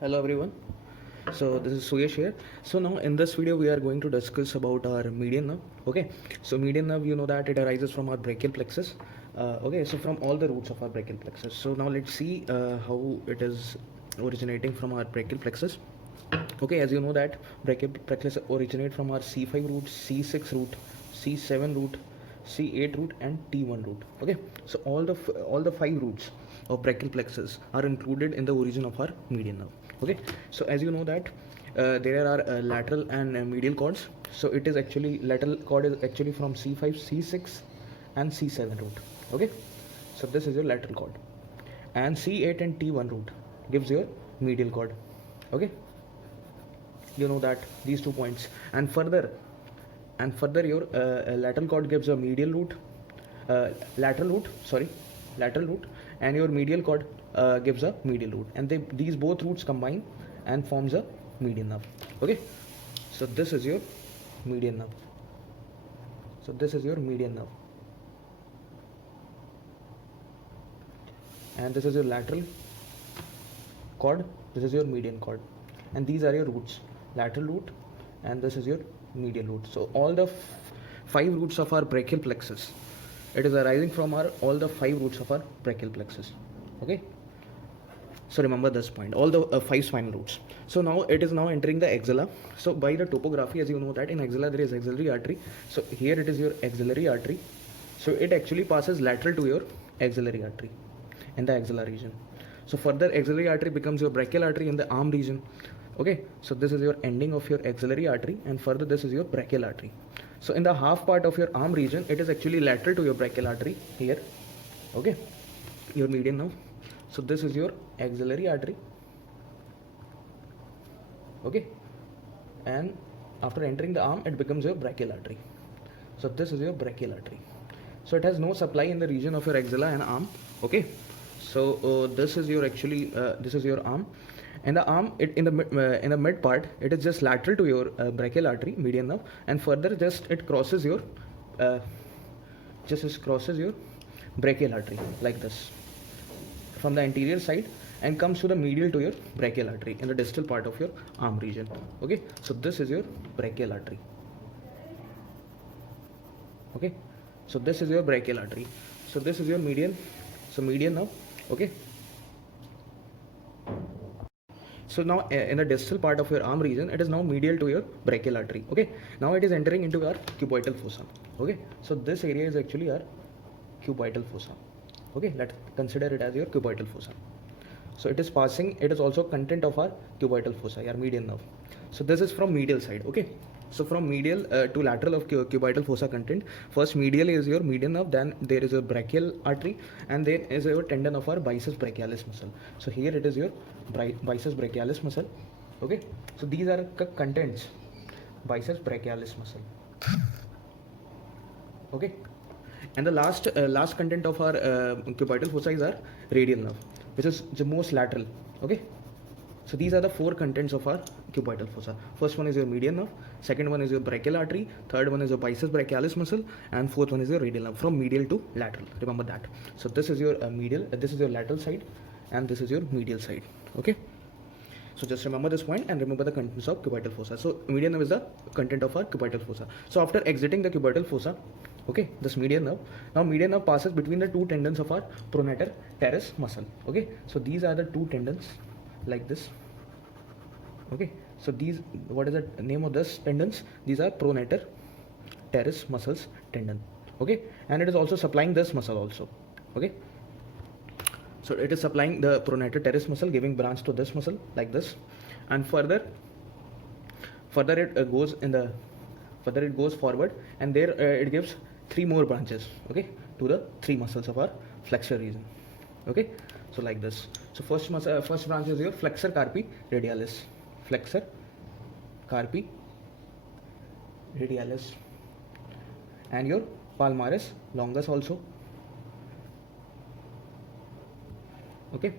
Hello everyone. So this is Suyesh here. So now in this video we are going to discuss about our median nerve. Okay. So median nerve, you know that it arises from our brachial plexus. Okay. So from all the roots of our brachial plexus. So now let's see how it is originating from our brachial plexus. Okay. As you know that brachial plexus originate from our C5 root, C6 root, C7 root, C8 root and T1 root. Okay. So all the five roots of brachial plexus are included in the origin of our median nerve. Okay. So as you know that there are lateral and medial cords. So it is actually lateral cord is actually from C5, C6 and C7 root. Okay. So this is your lateral cord, and C8 and T1 root gives your medial cord. Okay. You know that these 2 points, and further your lateral cord gives a medial root, lateral root, sorry, lateral root, and your medial cord gives a medial root, and these both roots combine and forms a median nerve. Okay. So this is your median nerve. So this is your median nerve, and this is your lateral cord. This is your median cord, and these are your roots, lateral root, and this is your medial root. So all the five roots of our brachial plexus, it is arising from our all the five roots of our brachial plexus. Okay. So remember this point, all the five spinal roots. So now it is now entering the axilla. So by the topography, as you know that in axilla there is axillary artery. So here it is your axillary artery. So it actually passes lateral to your axillary artery in the axilla region. So further axillary artery becomes your brachial artery in the arm region. Okay. So this is your ending of your axillary artery, and further this is your brachial artery. So in the half part of your arm region, it is actually lateral to your brachial artery here. Okay. Your median nerve. So this is your axillary artery. Okay. And after entering the arm, it becomes your brachial artery. So this is your brachial artery. So it has no supply in the region of your axilla and arm. Okay. So this is your actually this is your arm, and the arm in the mid part, it is just lateral to your brachial artery, median nerve, and further it crosses your brachial artery like this from the anterior side, and comes to the medial to your brachial artery in the distal part of your arm region. Okay. So this is your brachial artery. Okay. So this is your brachial artery. So this is your median. So median nerve. Okay. So now in the distal part of your arm region, it is now medial to your brachial artery. Okay. Now it is entering into our cuboidal fossa. Okay. So this area is actually our cuboidal fossa. Okay. Let's consider it as your cuboidal fossa. So it is also content of our cuboidal fossa, your median nerve. So this is from medial side. Okay. So from medial to lateral of cuboidal fossa content, first medial is your median nerve, then there is a brachial artery, and then is your tendon of our biceps brachialis muscle. So here it is your biceps brachialis muscle. Okay. So these are contents, biceps brachialis muscle. Okay. And the last content of our cuboidal fossa is our radial nerve, which is the most lateral. Okay. So these are the four contents of our cuboidal fossa. First one is your median nerve, second one is your brachial artery, third one is your biceps brachialis muscle, and fourth one is your radial nerve, from medial to lateral. Remember that. So this is your medial, this is your lateral side, and this is your medial side. Okay. So just remember this point and remember the contents of cuboidal fossa. So median nerve is the content of our cuboidal fossa. So after exiting the cuboidal fossa, okay, this median nerve, now median nerve passes between the two tendons of our pronator teres muscle. Okay. So these are the two tendons like this. Okay. So these, what is the name of this tendons? These are pronator teres muscles tendon. Okay. And it is also supplying this muscle also. Okay. So it is supplying the pronator teres muscle, giving branch to this muscle like this, and further it goes forward, and there it gives three more branches. Okay. To the three muscles of our flexor region. Okay. So like this. So first branch is your flexor carpi radialis. Flexor carpi radialis, and your palmaris longus also. Okay.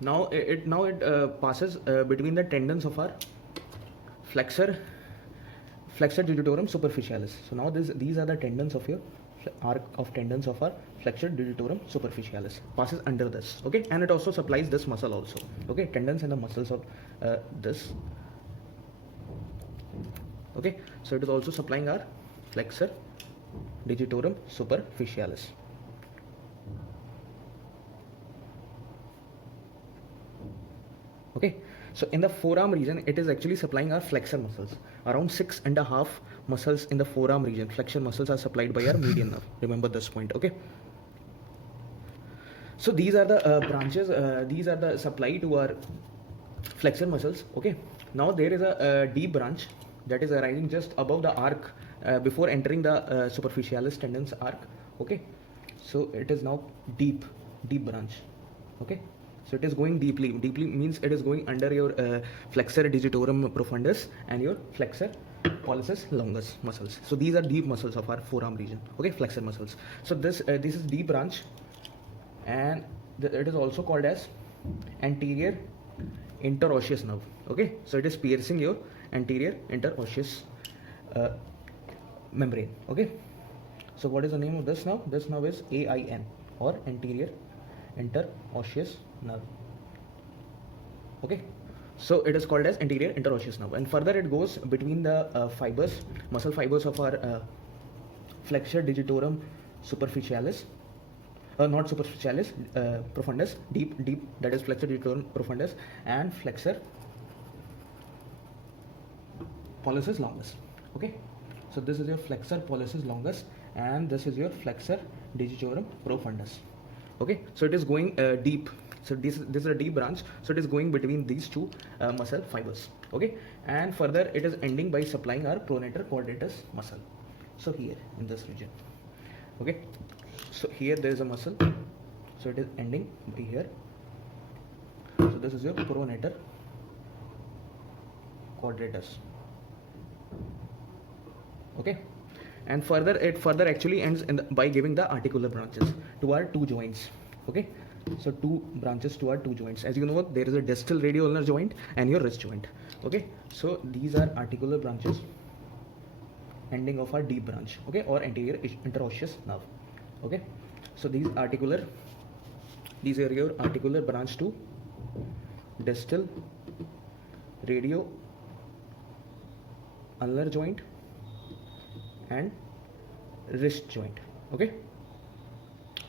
Now it passes between the tendons of our flexor digitorum superficialis. So now these are the tendons of your arc of tendons of our flexor digitorum superficialis passes under this, okay, and it also supplies this muscle also, okay, tendons and the muscles of this, okay. So it is also supplying our flexor digitorum superficialis. Okay, so in the forearm region, it is actually supplying our flexor muscles. Around 6.5 muscles in the forearm region, flexor muscles are supplied by our median nerve. Remember this point, okay? So these are the branches, these are the supply to our flexor muscles, okay? Now there is a deep branch that is arising just above the arc before entering the superficialis tendons arc, okay? So it is now deep branch, okay? So it is going deeply. Deeply means it is going under your flexor digitorum profundus and your flexor pollicis longus muscles. So these are deep muscles of our forearm region, okay, flexor muscles. So this is deep branch, and it is also called as anterior interosseous nerve, okay. So it is piercing your anterior interosseous membrane, okay. So what is the name of this nerve? This nerve is AIN, or anterior interosseous nerve, okay. So it is called as anterior interosseous nerve, and further it goes between the fibers, muscle fibers of our flexor digitorum superficialis, not superficialis, profundus, deep, that is flexor digitorum profundus, and flexor pollicis longus, okay. So this is your flexor pollicis longus, and this is your flexor digitorum profundus, okay. So it is going deep. So this is a deep branch, so it is going between these two muscle fibers, okay, and further it is ending by supplying our pronator quadratus muscle. So here in this region, okay, so here there is a muscle, so it is ending by here. So this is your pronator quadratus, okay, and further it actually ends by giving the articular branches to our two joints, okay. So two branches to our two joints. As you know, there is a distal radioulnar joint and your wrist joint, okay. So these are articular branches ending of our deep branch, okay, or anterior interosseous nerve, okay. So these are your articular branch to distal radioulnar joint and wrist joint, okay.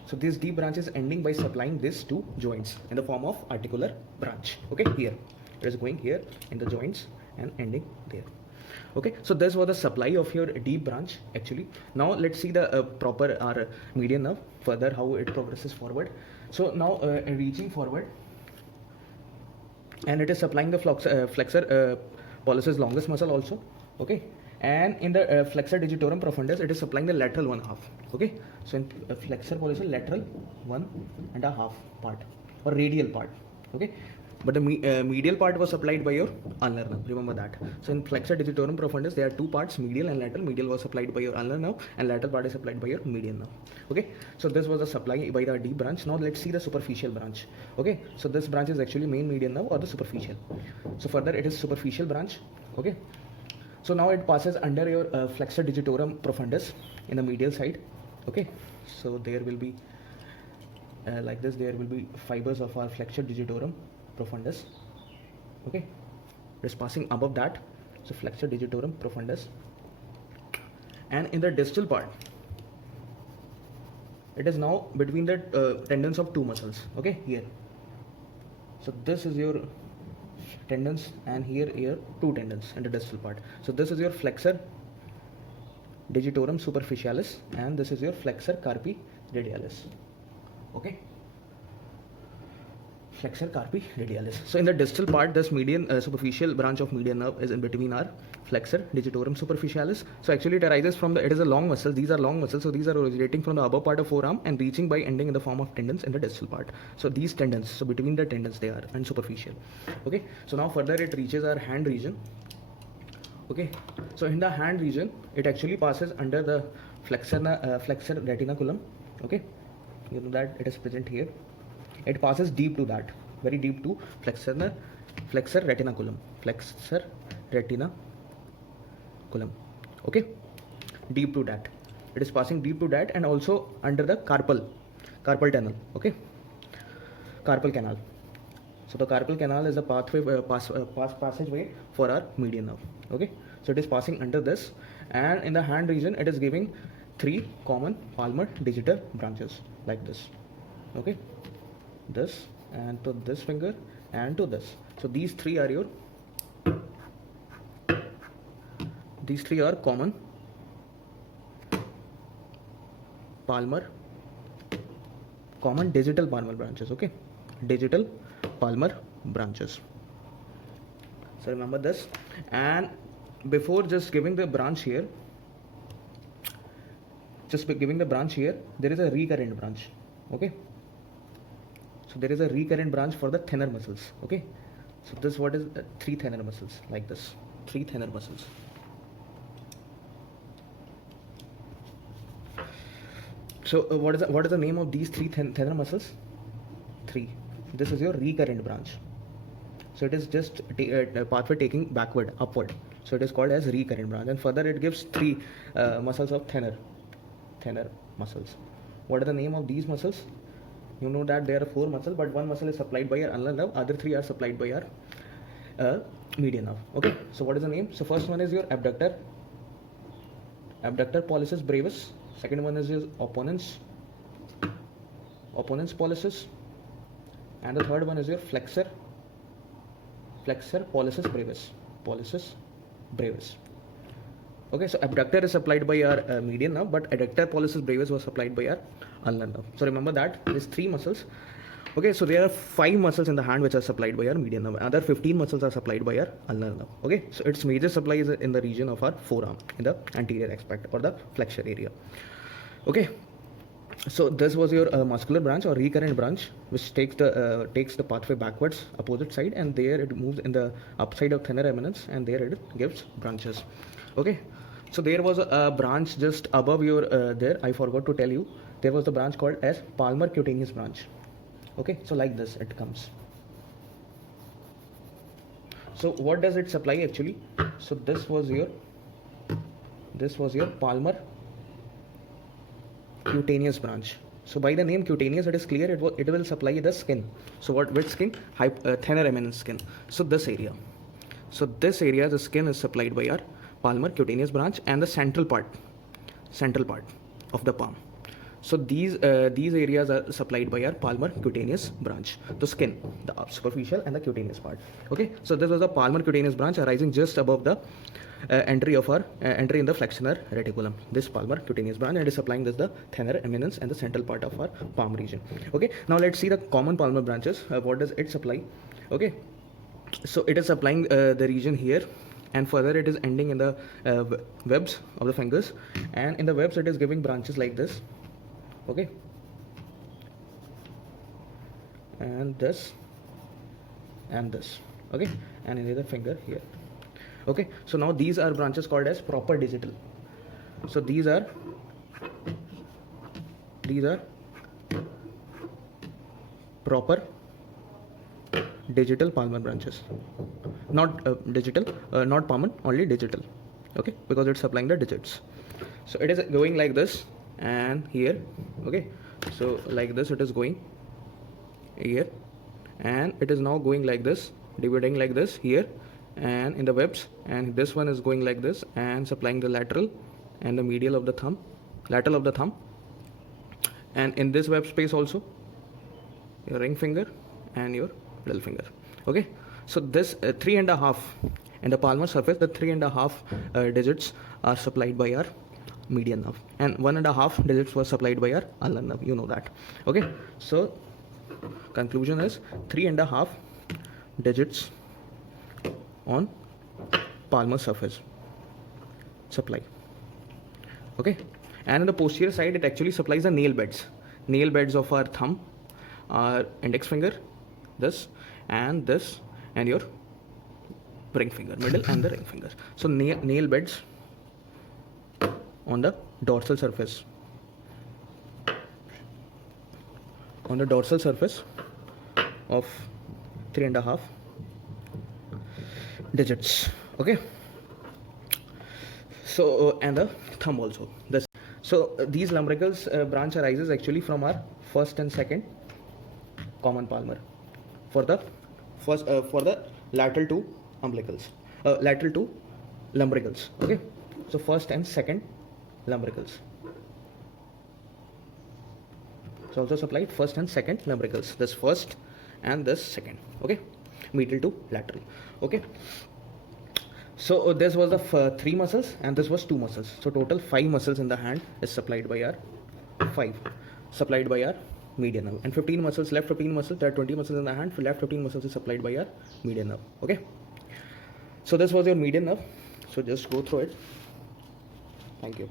So this deep branch is ending by supplying these two joints in the form of articular branch, okay. Here it is going here in the joints and ending there, okay. So this was the supply of your deep branch actually. Now let's see the proper our median nerve, further how it progresses forward. So now reaching forward, and it is supplying the flexor pollicis longus muscle also, okay. And in the flexor digitorum profundus, it is supplying the lateral 1/2, okay. So in flexor pollicis, lateral 1.5 part or radial part, okay. But the medial part was supplied by your ulnar nerve, remember that. So in flexor digitorum profundus, there are two parts, medial and lateral. Medial was supplied by your ulnar nerve, and lateral part is supplied by your median nerve, okay. So this was the supply by the deep branch. Now let's see the superficial branch, okay. So this branch is actually main median nerve or the superficial. So further it is superficial branch, okay. So now it passes under your flexor digitorum profundus in the medial side, okay. So there will be like this, there will be fibers of our flexor digitorum profundus, okay. It is passing above that, so flexor digitorum profundus, and in the distal part, it is now between the tendons of two muscles, okay, here. So this is your tendons, and here two tendons in the distal part. So this is your flexor digitorum superficialis, and this is your flexor carpi radialis, okay. Flexor carpi radialis. So in the distal part, this median superficial branch of median nerve is in between our flexor digitorum superficialis. So actually it arises from it is a long muscle. These are long muscles, so these are originating from the upper part of forearm and reaching by ending in the form of tendons in the distal part. So these tendons, so between the tendons they are and superficial, okay. So now further it reaches our hand region, okay. So in the hand region, it actually passes under the flexor retinaculum, okay. You know that it is present here. It passes deep to that, very deep to flexor retinaculum, okay, deep to that, it is passing deep to that, and also under the carpal tunnel. Okay, carpal canal. So the carpal canal is a pathway passageway for our median nerve. Okay, so it is passing under this, and in the hand region it is giving 3 common palmar digital branches like this. Okay, this and to this finger and to this. So these three are common digital palmar branches. Okay, digital palmar branches. So remember this. And before just giving the branch here, there is a recurrent branch. Okay, so there is a recurrent branch for the thenar muscles. Okay, so this what is 3 thenar muscles like this, 3 thenar muscles. So what is the name of these 3 thenar muscles? 3. This is your recurrent branch. So it is just a pathway taking upward. So it is called as recurrent branch. And further it gives 3 muscles of thenar muscles. What are the name of these muscles? You know that there are 4 muscles, but one muscle is supplied by your ulnar nerve, other 3 are supplied by your median nerve. Okay, so what is the name? So first one is your abductor pollicis brevis. Second one is your opponens pollicis, and the third one is your flexor pollicis brevis. Okay, so abductor is supplied by your median nerve, but adductor pollicis brevis was supplied by your ulnar nerve. So remember that these 3 muscles. Okay, so there are 5 muscles in the hand which are supplied by our median nerve. Other 15 muscles are supplied by our ulnar nerve. Okay, so its major supply is in the region of our forearm, in the anterior aspect or the flexure area. Okay, so this was your muscular branch or recurrent branch, which takes the pathway backwards, opposite side, and there it moves in the upside of thenar eminence, and there it gives branches. Okay, so there was a branch just above your there. I forgot to tell you, there was the branch called as palmar cutaneous branch. Okay, so like this it comes. So what does it supply actually? So this was your palmar cutaneous branch. So by the name cutaneous, it is clear it will supply the skin. So which skin? Thenar eminence skin. So this area, the skin is supplied by our palmar cutaneous branch, and the central part of the palm. So these areas are supplied by our palmar cutaneous branch, the skin, the superficial and the cutaneous part. Okay, so this was the palmar cutaneous branch arising just above the entry in the flexural reticulum. This palmar cutaneous branch, and it is supplying this the thenar eminence and the central part of our palm region. Okay, now let's see the common palmar branches. What does it supply? Okay, so it is supplying the region here, and further it is ending in the webs of the fingers, and in the webs it is giving branches like this. Okay, and this and this. Okay, and in the finger here. Okay, so now these are branches called as proper digital. So these are proper digital palmar branches, not not palmar, only digital. Okay, because it's supplying the digits. So it is going like this and here. Okay, so like this it is going here, and it is now going like this, dividing like this here and in the webs, and this one is going like this and supplying the lateral and the medial of the thumb, lateral of the thumb, and in this web space also your ring finger and your middle finger. Okay, so this 3.5 in the palmar surface, the 3.5 digits are supplied by our median nerve, and 1.5 digits was supplied by our ulnar nerve. You know that. Okay, so conclusion is 3.5 digits on palmar surface supply. Okay, and in the posterior side it actually supplies the nail beds of our thumb, our index finger, this and your ring finger, middle and the ring finger. So nail beds on the dorsal surface, of 3.5 digits. Okay, so and the thumb also this. So these lumbricals branch arises actually from our first and second common palmar for the lateral two umbilicals, lateral two lumbricals. Okay, so first and second lumbricals. So also supplied first and second lumbricals. This first and this second. Okay, medial to lateral. Okay. So this was the 3 muscles and this was 2 muscles. So total 5 muscles in the hand is supplied by our median nerve, and 15 muscles, left 15 muscles, there are 20 muscles in the hand, left 15 muscles is supplied by our median nerve. Okay. So this was your median nerve. So just go through it. Thank you.